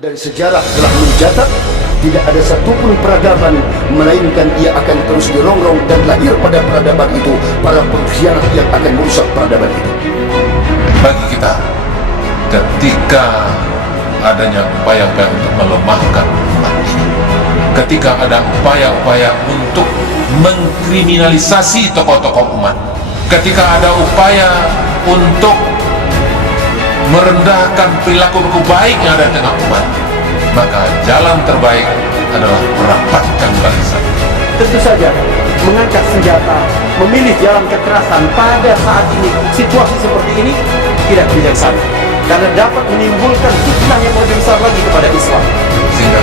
Dari sejarah telah mencatat tidak ada satupun peradaban melainkan ia akan terus dirongrong dan lahir pada peradaban itu para pengkhianat yang akan merusak peradaban itu. Bagi kita, ketika adanya upaya-upaya untuk melemahkan umat ini, ketika ada upaya-upaya untuk mengkriminalisasi tokoh-tokoh umat, ketika ada upaya untuk merendahkan perilaku baik yang ada di tengah umat, maka jalan terbaik adalah merapatkan bangsa. Tentu saja mengangkat senjata, memilih jalan kekerasan pada saat ini, situasi seperti ini tidak bijaksana, karena dapat menimbulkan fitnah yang lebih besar lagi kepada Islam, Sehingga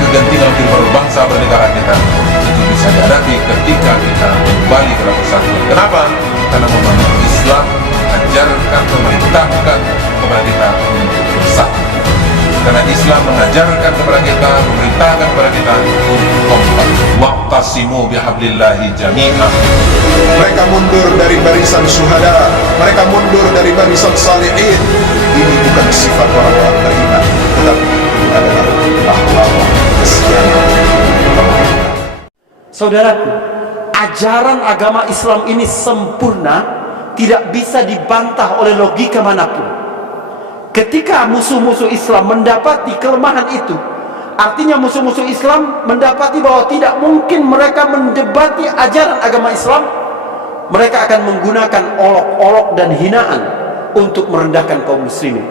kegentingan berbangsa bernegara kita itu bisa dihadapi ketika kita kembali ke persatuan. Kenapa? Karena memang Islam ajarkan, memerintahkan kepada kita untuk bersatu. Karena Islam mengajarkan kepada kita, memerintahkan kepada kita untuk kompak. Waqtasimu bihablillahi jami'an. Mereka mundur dari barisan syuhada, mereka mundur dari barisan salihin. Ini bukan sifat orang-orang beriman, tetapi itu adalah pahlawan kesianan. Saudaraku, ajaran agama Islam ini sempurna, tidak bisa dibantah oleh logika manapun. Ketika musuh-musuh Islam mendapati kelemahan itu, artinya musuh-musuh Islam mendapati bahwa tidak mungkin mereka mendebati ajaran agama Islam, mereka akan menggunakan olok-olok dan hinaan untuk merendahkan kaum muslimin.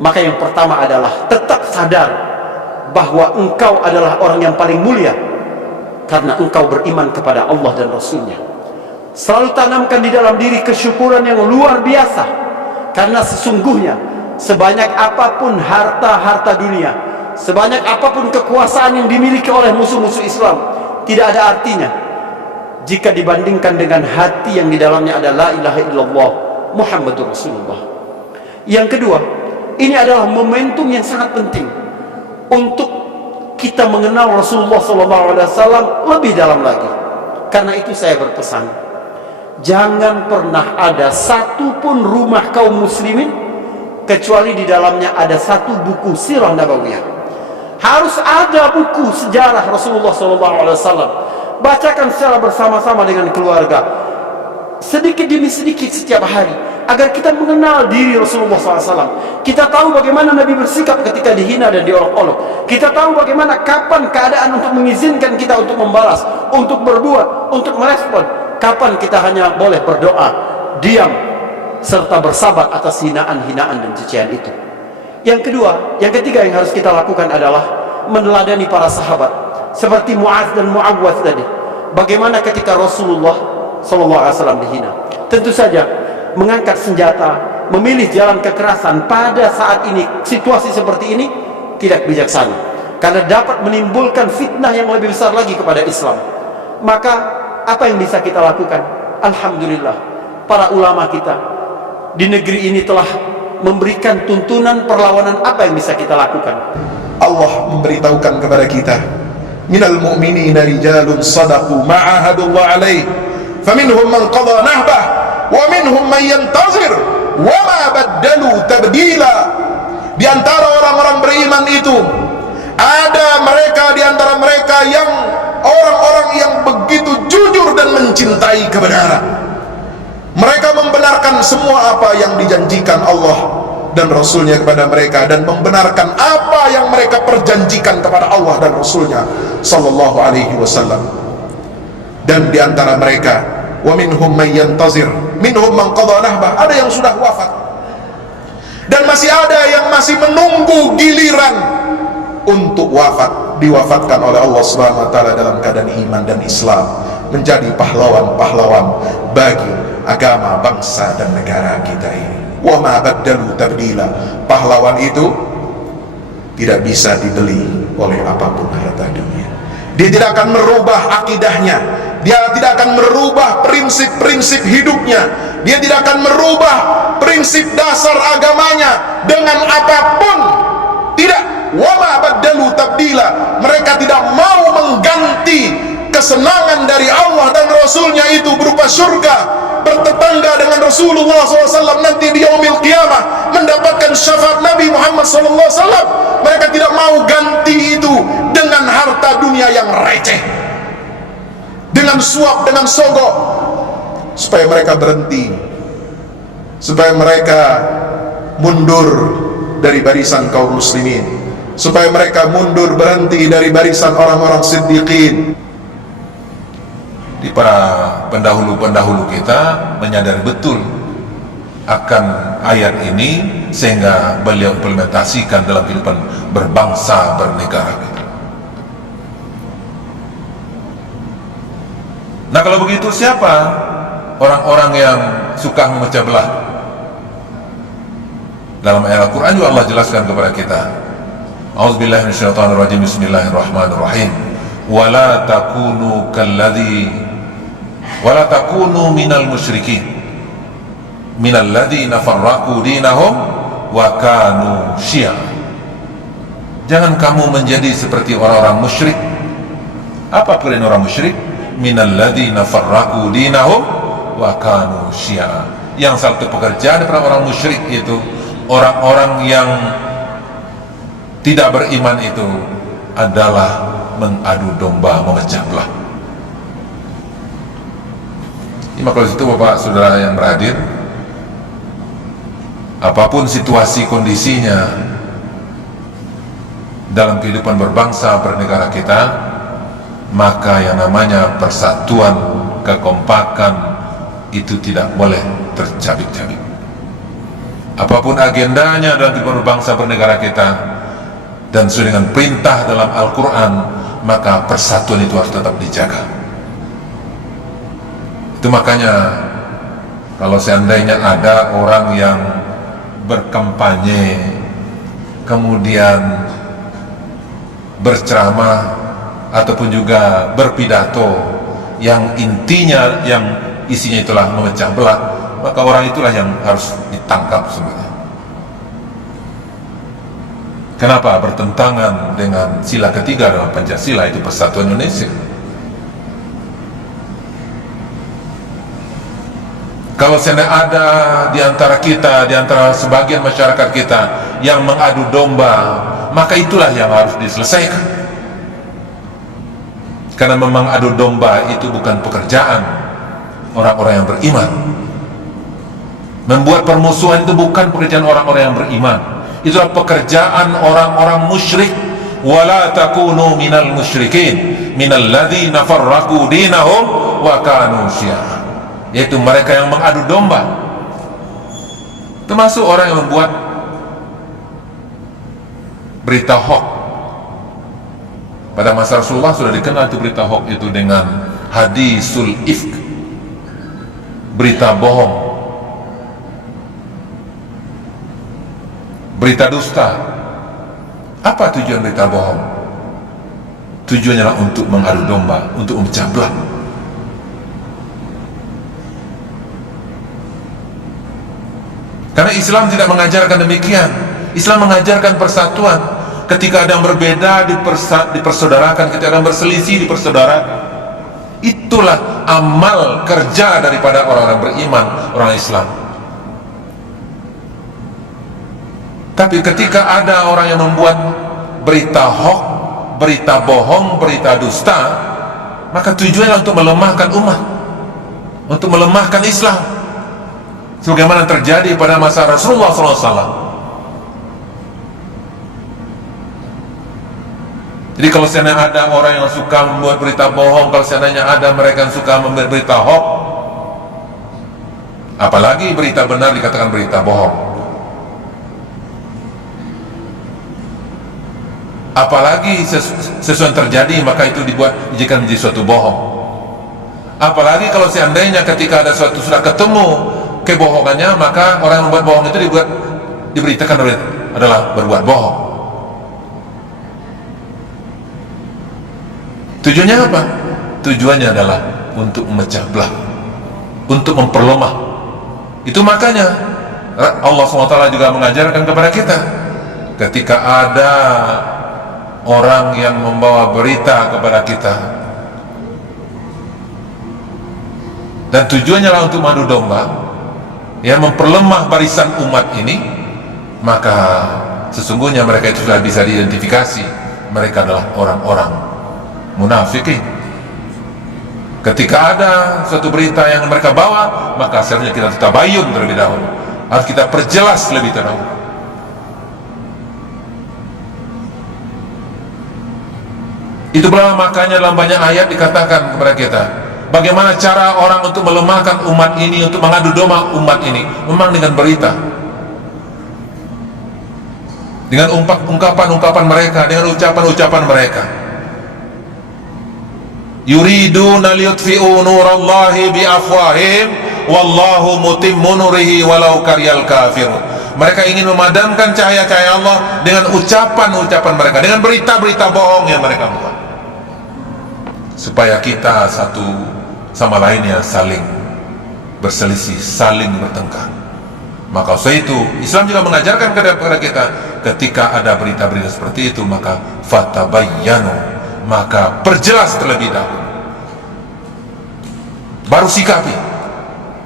Maka yang pertama adalah tetap sadar bahwa engkau adalah orang yang paling mulia karena engkau beriman kepada Allah dan Rasulnya. Selalu tanamkan di dalam diri kesyukuran yang luar biasa, karena sesungguhnya sebanyak apapun harta dunia, sebanyak apapun kekuasaan yang dimiliki oleh musuh-musuh Islam, tidak ada artinya jika dibandingkan dengan hati yang di dalamnya ada la ilaha illallah Muhammadur Rasulullah. Yang kedua, ini adalah momentum yang sangat penting untuk kita mengenal Rasulullah SAW lebih dalam lagi. Karena itu saya berpesan, jangan pernah ada satupun rumah kaum muslimin kecuali di dalamnya ada satu buku sirah nabawiyah. Harus ada buku sejarah Rasulullah SAW. Bacakan secara bersama-sama dengan keluarga, sedikit demi sedikit setiap hari, agar kita mengenal diri Rasulullah SAW. Kita tahu bagaimana Nabi bersikap ketika dihina dan diolok-olok. Kita tahu bagaimana kapan keadaan untuk mengizinkan kita untuk membalas, untuk berbuat, untuk merespon. Kapan kita hanya boleh berdoa, diam, serta bersabar atas hinaan-hinaan dan cacian itu. Yang kedua, yang ketiga yang harus kita lakukan adalah meneladani para sahabat seperti Mu'adz dan Mu'awwadz tadi. Bagaimana ketika Rasulullah SAW dihina, tentu saja mengangkat senjata, memilih jalan kekerasan pada saat ini, situasi seperti ini tidak bijaksana, karena dapat menimbulkan fitnah yang lebih besar lagi kepada Islam. Maka apa yang bisa kita lakukan? Alhamdulillah, para ulama kita di negeri ini telah memberikan tuntunan perlawanan. Apa yang bisa kita lakukan? Allah memberitahukan kepada kita, minal mu'minina rijalun sadaqu ma'ahadullah alaih, faminhum man qadha nahbah wa minhum man yantazir wa ma baddalu tabdila. Di antara orang-orang beriman itu ada mereka, di antara mereka yang orang-orang yang begitu jujur dan mencintai kebenaran. Mereka membenarkan semua apa yang dijanjikan Allah dan Rasulnya kepada mereka, dan membenarkan apa yang mereka perjanjikan kepada Allah dan Rasulnya sallallahu alaihi wasallam. Dan di antara mereka, wa minhum man yantazir, minhum man qadha nahbah, ada yang sudah wafat, dan masih ada yang masih menunggu giliran untuk wafat, diwafatkan oleh Allah Subhanahu wa taala dalam keadaan iman dan Islam, menjadi pahlawan-pahlawan bagi agama, bangsa dan negara kita ini. Wa ma baddalu tabdila. Pahlawan itu tidak bisa dibeli oleh apapun harta dunia. Dia tidak akan merubah akidahnya, dia tidak akan merubah prinsip-prinsip hidupnya, dia tidak akan merubah prinsip dasar agamanya dengan apapun. Tidak. Wa ma baddalu tabdila. Mereka tidak mau mengganti kesenangan dari Allah dan Rasulnya itu berupa surga, bertetangga dengan Rasulullah SAW nanti di yaumil qiyamah, mendapatkan syafaat Nabi Muhammad SAW. Mereka tidak mau ganti itu dengan harta dunia yang receh, dengan suap, dengan sogok, supaya mereka berhenti, supaya mereka mundur dari barisan kaum muslimin, supaya mereka mundur berhenti dari barisan orang-orang siddiqin. Di para pendahulu-pendahulu kita menyadari betul akan ayat ini, sehingga beliau implementasikan dalam kehidupan berbangsa bernegara kita. Nah, kalau begitu siapa orang-orang yang suka memecah belah? Dalam ayat Al-Quran juga Allah jelaskan kepada kita, A'udzubillahi minasyaitonirrajim, bismillahirrahmanirrahim, wala takunu minal musyrikin minal ladzina farraqu dinahum wa kanu syi'a. Jangan kamu menjadi seperti orang-orang musyrik. Apa perbedaan orang musyrik? Minal ladzina farraqu dinahum wa kanu syi'a. Yang satu pekerjaan daripada orang musyrik itu orang-orang yang tidak beriman itu adalah mengadu domba, memecah belah. Maka itu Bapak Saudara yang berhadir, apapun situasi kondisinya dalam kehidupan berbangsa bernegara kita, maka yang namanya persatuan, kekompakan itu tidak boleh tercabik-cabik. Apapun agendanya dalam kehidupan berbangsa bernegara kita dan sesuai dengan perintah dalam Al-Quran, maka persatuan itu harus tetap dijaga. Itu makanya kalau seandainya ada orang yang berkampanye, kemudian berceramah ataupun juga berpidato yang intinya, yang isinya itulah memecah belah, maka orang itulah yang harus ditangkap sebenarnya. Kenapa? Bertentangan dengan sila ketiga dalam Pancasila, itu persatuan Indonesia. Kalau seandainya ada di antara kita, di antara sebagian masyarakat kita yang mengadu domba, maka itulah yang harus diselesaikan. Karena memang adu domba itu bukan pekerjaan orang-orang yang beriman. Membuat permusuhan itu bukan pekerjaan orang-orang yang beriman. Itulah pekerjaan orang-orang musyrik. Wala takunu minal musyrikin minal ladzina farraqu dinahum wa kanu syi'a. Yaitu mereka yang mengadu domba, termasuk orang yang membuat berita hoax. Pada masa Rasulullah sudah dikenal itu berita hoax itu dengan hadisul ifk, berita bohong, berita dusta. Apa tujuan berita bohong? Tujuannya adalah untuk mengadu domba, untuk memecah belah. Karena Islam tidak mengajarkan demikian. Islam mengajarkan persatuan. Ketika ada yang berbeda dipersaudarakan, ketika ada yang berselisih dipersaudarakan. Itulah amal kerja daripada orang-orang beriman, orang Islam. Tapi ketika ada orang yang membuat berita hoax, berita bohong, berita dusta, maka tujuannya untuk melemahkan umat, untuk melemahkan Islam. Sebagaimana terjadi pada masa Rasulullah SAW. Jadi kalau seandainya ada orang yang suka membuat berita bohong, kalau seandainya ada mereka yang suka membuat berita hoax, apalagi berita benar dikatakan berita bohong, apalagi sesuatu yang terjadi maka itu dijadikan menjadi suatu bohong. Apalagi kalau seandainya ketika ada suatu sudah ketemu kebohongannya, maka orang yang membuat bohong itu diberitakan adalah berbuat bohong. Tujuannya apa? Tujuannya adalah untuk memecah belah, untuk memperlemah. Itu makanya Allah SWT juga mengajarkan kepada kita, ketika ada orang yang membawa berita kepada kita dan tujuannya adalah untuk mengadu domba, ya, memperlemah barisan umat ini, maka sesungguhnya mereka itu sudah bisa diidentifikasi, mereka adalah orang-orang munafikin. Ketika ada suatu berita yang mereka bawa, maka seharusnya kita tabayun terlebih dahulu, harus kita perjelas lebih dahulu. Itu pula makanya dalam banyak ayat dikatakan kepada kita, bagaimana cara orang untuk melemahkan umat ini, untuk mengadu domba umat ini, memang dengan berita, dengan ungkapan-ungkapan mereka, dengan ucapan-ucapan mereka. Yuriduna liyutfi'u nurallahi biafwahim wallahu mutimmu nurihi walau karyal kafirun. Mereka ingin memadamkan cahaya-cahaya Allah dengan ucapan-ucapan mereka, dengan berita-berita bohong yang mereka buat, supaya kita satu sama lainnya saling berselisih, saling bertengkar. Maka usai itu Islam juga mengajarkan kepada kita, ketika ada berita-berita seperti itu, maka fatabayyanu, maka perjelas terlebih dahulu, baru sikapi.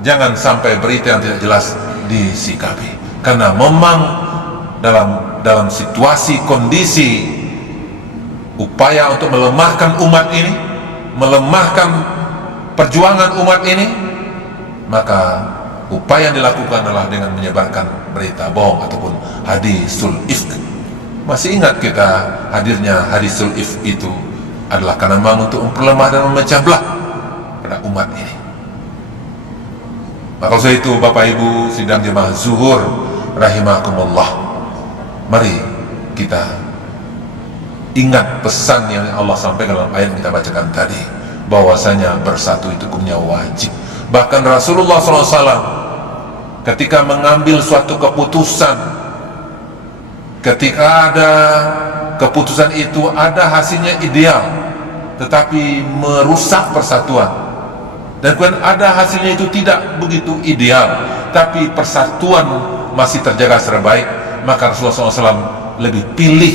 Jangan sampai berita yang tidak jelas disikapi, karena memang dalam situasi kondisi upaya untuk melemahkan umat ini, melemahkan perjuangan umat ini, maka upaya yang dilakukan adalah dengan menyebarkan berita bohong ataupun hadisul ifk. Masih ingat kita hadirnya hadisul ifk itu adalah karena memang untuk memperlemah dan memecah belah pada umat ini. Maka oleh itu Bapak Ibu sidang jemaah zuhur rahimakumullah, mari kita ingat pesan yang Allah sampaikan dalam ayat yang kita bacakan tadi, bahwasanya bersatu itu hukumnya wajib. Bahkan Rasulullah SAW ketika mengambil suatu keputusan, ketika ada keputusan itu ada hasilnya ideal tetapi merusak persatuan, dan kemudian ada hasilnya itu tidak begitu ideal tapi persatuan masih terjaga secara baik, maka Rasulullah SAW lebih pilih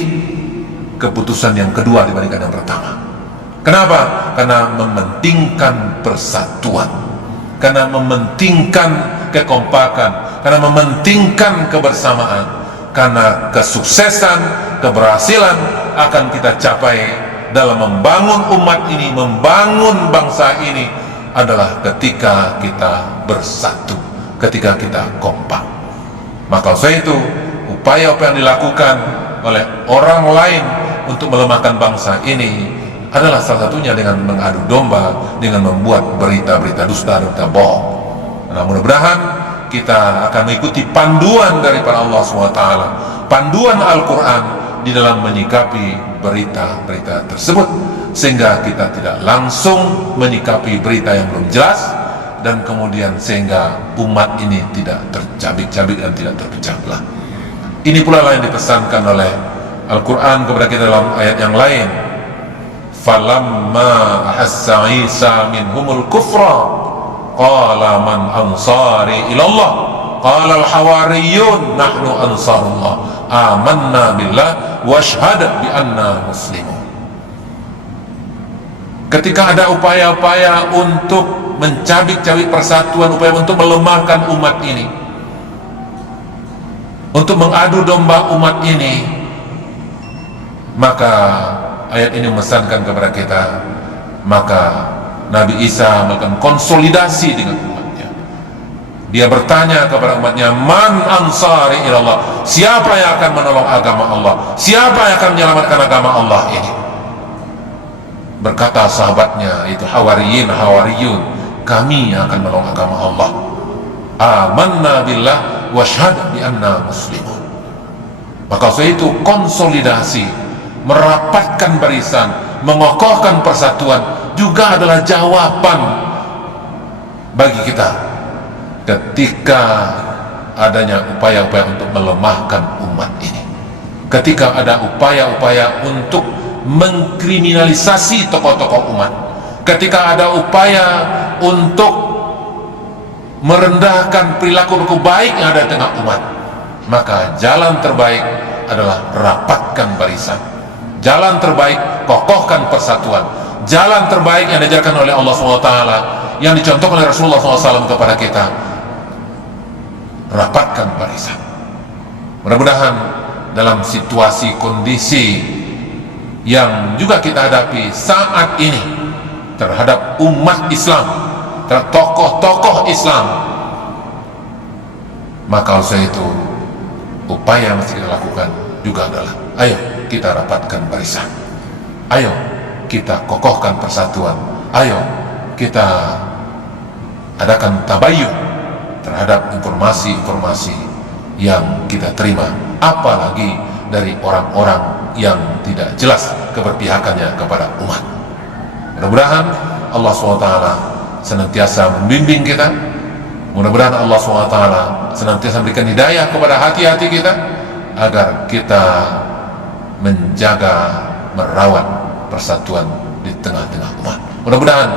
keputusan yang kedua dibandingkan yang pertama. Kenapa? Karena mementingkan persatuan, karena mementingkan kekompakan, karena mementingkan kebersamaan, karena kesuksesan, keberhasilan akan kita capai dalam membangun umat ini, membangun bangsa ini adalah ketika kita bersatu, ketika kita kompak. Maka oleh itu upaya-upaya yang dilakukan oleh orang lain untuk melemahkan bangsa ini adalah salah satunya dengan mengadu domba, dengan membuat berita-berita dusta, berita bohong. Nah, mudah-mudahan kita akan mengikuti panduan daripada Allah SWT, panduan Al-Quran di dalam menyikapi berita-berita tersebut, sehingga kita tidak langsung menyikapi berita yang belum jelas, dan kemudian sehingga umat ini tidak tercabik-cabik dan tidak terpecah belah. Ini pula yang dipesankan oleh Al-Quran kepada kita dalam ayat yang lain, falamma ahassa Isa minhumul kufra qala man ansari ilallah qala al-hawariyun nahnu ansarullah amanna billah washhad bi anna muslimun. Ketika ada upaya-upaya untuk mencabik-cabik persatuan, upaya untuk melemahkan umat ini, untuk mengadu domba umat ini, maka ayat ini memesankan kepada kita, maka Nabi Isa melakukan konsolidasi dengan umatnya. Dia bertanya kepada umatnya, man ansari ilallah, siapa yang akan menolong agama Allah, siapa yang akan menyelamatkan agama Allah ini? Berkata sahabatnya itu hawariyun, kami yang akan menolong agama Allah. Amanna billah washhad bi anna muslimun. Maka setelah itu konsolidasi, merapatkan barisan, mengokohkan persatuan juga adalah jawaban bagi kita ketika adanya upaya-upaya untuk melemahkan umat ini, ketika ada upaya-upaya untuk mengkriminalisasi tokoh-tokoh umat, ketika ada upaya untuk merendahkan perilaku-perilaku baik yang ada di tengah umat, maka jalan terbaik adalah rapatkan barisan, jalan terbaik kokohkan persatuan, jalan terbaik yang diajarkan oleh Allah SWT, yang dicontohkan oleh Rasulullah SAW kepada kita, rapatkan barisan. Mudah-mudahan dalam situasi kondisi yang juga kita hadapi saat ini terhadap umat Islam, terhadap tokoh-tokoh Islam, maka oleh sebab itu upaya yang mesti kita lakukan juga adalah ayo kita rapatkan barisan, ayo kita kokohkan persatuan, ayo kita adakan tabayyun terhadap informasi-informasi yang kita terima, apalagi dari orang-orang yang tidak jelas keberpihakannya kepada umat. Mudah-mudahan Allah SWT senantiasa membimbing kita, mudah-mudahan Allah SWT senantiasa memberikan hidayah kepada hati-hati kita, agar kita menjaga, merawat persatuan di tengah-tengah umat. Mudah-mudahan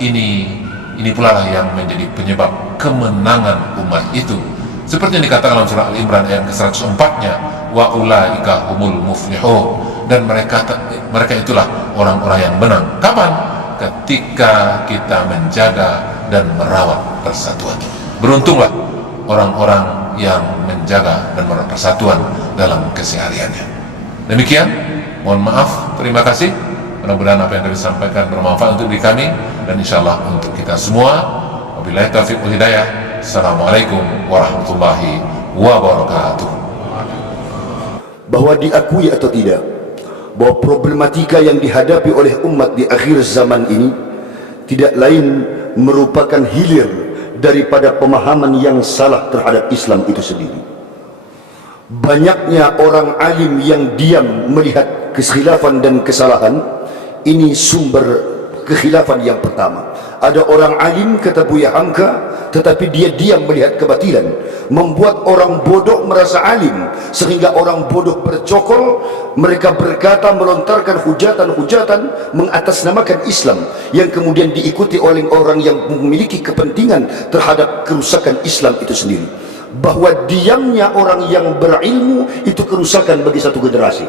ini pula lah yang menjadi penyebab kemenangan umat itu, seperti yang dikatakan dalam surah Al-Imran ayat ke-104-nya, wa ulaika humul muflihun, dan mereka itulah orang-orang yang menang. Kapan? Ketika kita menjaga dan merawat persatuan. Beruntunglah orang-orang yang menjaga dan merawat persatuan dalam kesehariannya. Demikian, mohon maaf, terima kasih. Mudah-mudahan apa yang kami sampaikan bermanfaat untuk diri kami dan insyaallah untuk kita semua. Wabillahi taufiq wal hidayah. Assalamualaikum warahmatullahi wabarakatuh. Bahwa diakui atau tidak, bahwa problematika yang dihadapi oleh umat di akhir zaman ini tidak lain merupakan hilir daripada pemahaman yang salah terhadap Islam itu sendiri. Banyaknya orang alim yang diam melihat kekhilafan dan kesalahan, ini sumber kekhilafan yang pertama. Ada orang alim, kata Buya Hamka, tetapi dia diam melihat kebatilan, membuat orang bodoh merasa alim, sehingga orang bodoh bercokol. Mereka berkata, melontarkan hujatan-hujatan mengatasnamakan Islam, yang kemudian diikuti oleh orang yang memiliki kepentingan terhadap kerusakan Islam itu sendiri. Bahwa diamnya orang yang berilmu itu kerusakan bagi satu generasi.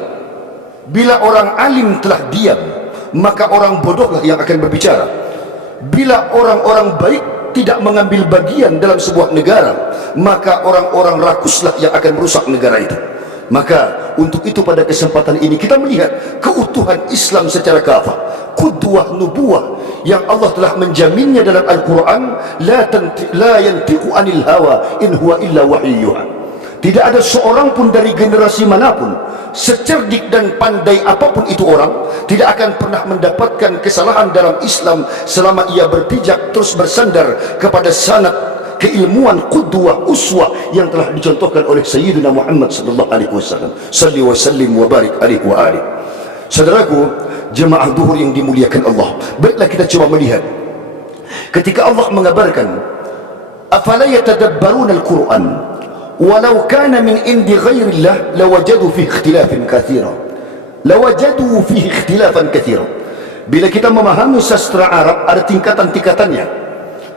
Bila orang alim telah diam, maka orang bodohlah yang akan berbicara. Bila orang-orang baik tidak mengambil bagian dalam sebuah negara, maka orang-orang rakuslah yang akan merusak negara itu. Maka untuk itu pada kesempatan ini kita melihat keutuhan Islam secara kafah, qudwah nubuwah yang Allah telah menjaminnya dalam Al-Quran, la yantiqu anil hawa in huwa illa wahyuha. Tidak ada seorang pun dari generasi manapun, secerdik dan pandai apapun itu orang, tidak akan pernah mendapatkan kesalahan dalam Islam selama ia berpijak terus bersandar kepada sanad keilmuan qudwah uswah yang telah dicontohkan oleh Sayyidina Muhammad sallallahu alaihi wasallam. Salli wa sallim wa barik alaihi wa alihi. Saudaraku, jemaah zuhur yang dimuliakan Allah, baiklah kita coba melihat ketika Allah mengabarkan, afala yatadabbaruna al-Quran walau kana min indi ghairillah lawajadu fihi ikhtilafan katsira, lawajadu fihi ikhtilafan katsira. Bila kita memahami sastra Arab, ada tingkatan-tingkatannya.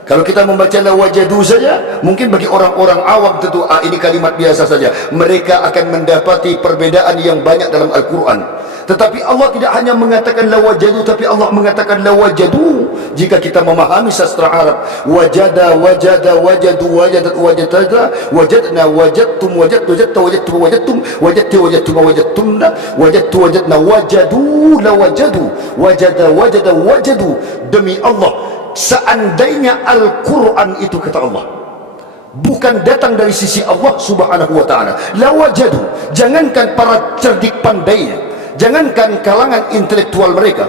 Kalau kita membaca lawajadu saja, mungkin bagi orang-orang awam tentu ini kalimat biasa saja, mereka akan mendapati perbedaan yang banyak dalam Al-Quran. Tetapi Allah tidak hanya mengatakan lawajadu, tapi Allah mengatakan lawajadu. Jika kita memahami sastra Arab, wajada, wajada, wajadu, wajadat, wajadada, wajadna, wajadtum, wajadtu, wajadta, wajadtum, wajadtum, wajadti, wajadtum, wajadtumna, wajadtu, wajadna, wajadu, lawajadu, wajada, wajada, wajadu. Demi Allah, seandainya Al-Quran itu, kata Allah, bukan datang dari sisi Allah subhanahu wa ta'ala, lawajadu, jangankan para cerdik pandainya, jangankan kalangan intelektual mereka,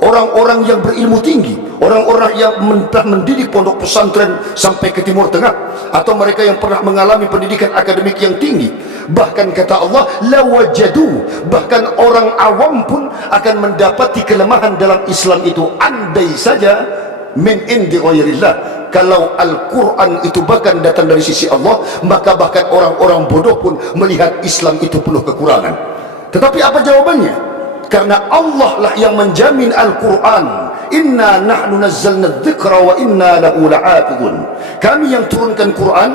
orang-orang yang berilmu tinggi, orang-orang yang telah mendidik pondok pesantren sampai ke Timur Tengah, atau mereka yang pernah mengalami pendidikan akademik yang tinggi, bahkan kata Allah lawajadu, bahkan orang awam pun akan mendapati kelemahan dalam Islam itu, andai saja min indi ghairillah, kalau Al-Quran itu bahkan datang dari sisi Allah, maka bahkan orang-orang bodoh pun melihat Islam itu penuh kekurangan. Tetapi apa jawabannya? Karena Allah lah yang menjamin Al-Quran, inna nahnu nazzalna dzikra wa inna lahu la'afidun. Kami yang turunkan Quran,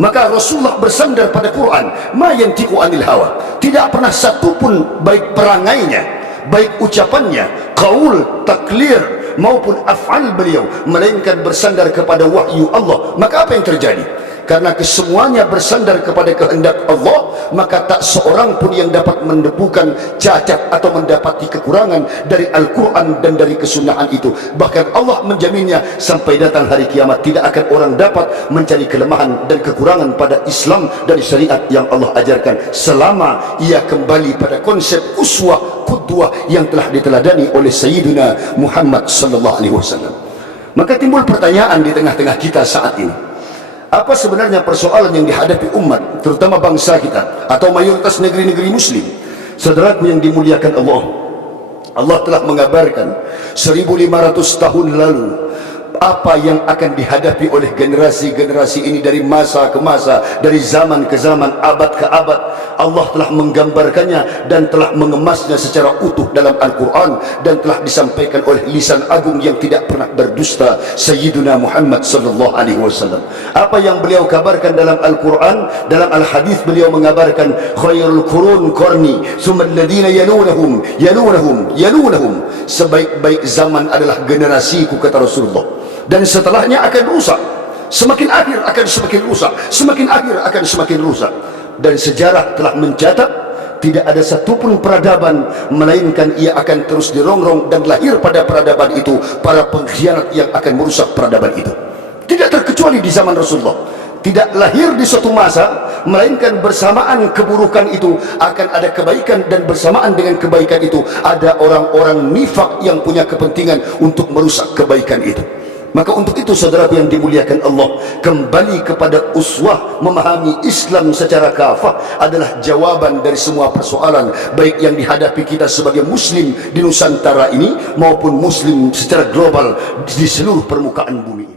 maka Rasulullah bersandar pada Quran, ma yantiqu anil hawa, tidak pernah satupun baik perangainya, baik ucapannya, qaul, taklir maupun af'al beliau, melainkan bersandar kepada wahyu Allah. Maka apa yang terjadi? Karena kesemuanya bersandar kepada kehendak Allah, maka tak seorang pun yang dapat menemukan cacat atau mendapati kekurangan dari Al-Quran dan dari kesunahan itu. Bahkan Allah menjaminnya sampai datang hari kiamat tidak akan orang dapat mencari kelemahan dan kekurangan pada Islam dan syariat yang Allah ajarkan, selama ia kembali pada konsep uswah qudwah yang telah diteladani oleh Sayyidina Muhammad sallallahu alaihi wasallam. Maka timbul pertanyaan di tengah-tengah kita saat ini, apa sebenarnya persoalan yang dihadapi umat, terutama bangsa kita atau mayoritas negeri-negeri muslim? Saudaraku yang dimuliakan Allah, Allah telah mengabarkan 1500 tahun lalu apa yang akan dihadapi oleh generasi-generasi ini dari masa ke masa, dari zaman ke zaman, abad ke abad. Allah telah menggambarkannya dan telah mengemasnya secara utuh dalam Al-Quran, dan telah disampaikan oleh lisan agung yang tidak pernah berdusta, Sayyiduna Muhammad sallallahu alaihi wasallam. Apa yang beliau kabarkan dalam Al-Quran, dalam Al-Hadis beliau mengabarkan khairul qurun qarni summa alladhina yalunahum yalunahum, sebaik-baik zaman adalah generasiku, kata Rasulullah, dan setelahnya akan rusak, semakin akhir akan semakin rusak, semakin akhir akan semakin rusak. Dan sejarah telah mencatat tidak ada satupun peradaban melainkan ia akan terus dirongrong, dan lahir pada peradaban itu para pengkhianat yang akan merusak peradaban itu. Tidak terkecuali di zaman Rasulullah, tidak lahir di suatu masa melainkan bersamaan keburukan itu akan ada kebaikan, dan bersamaan dengan kebaikan itu ada orang-orang nifak yang punya kepentingan untuk merusak kebaikan itu. Maka untuk itu saudaraku yang dimuliakan Allah, kembali kepada uswah, memahami Islam secara kafah adalah jawaban dari semua persoalan, baik yang dihadapi kita sebagai muslim di Nusantara ini maupun muslim secara global di seluruh permukaan bumi.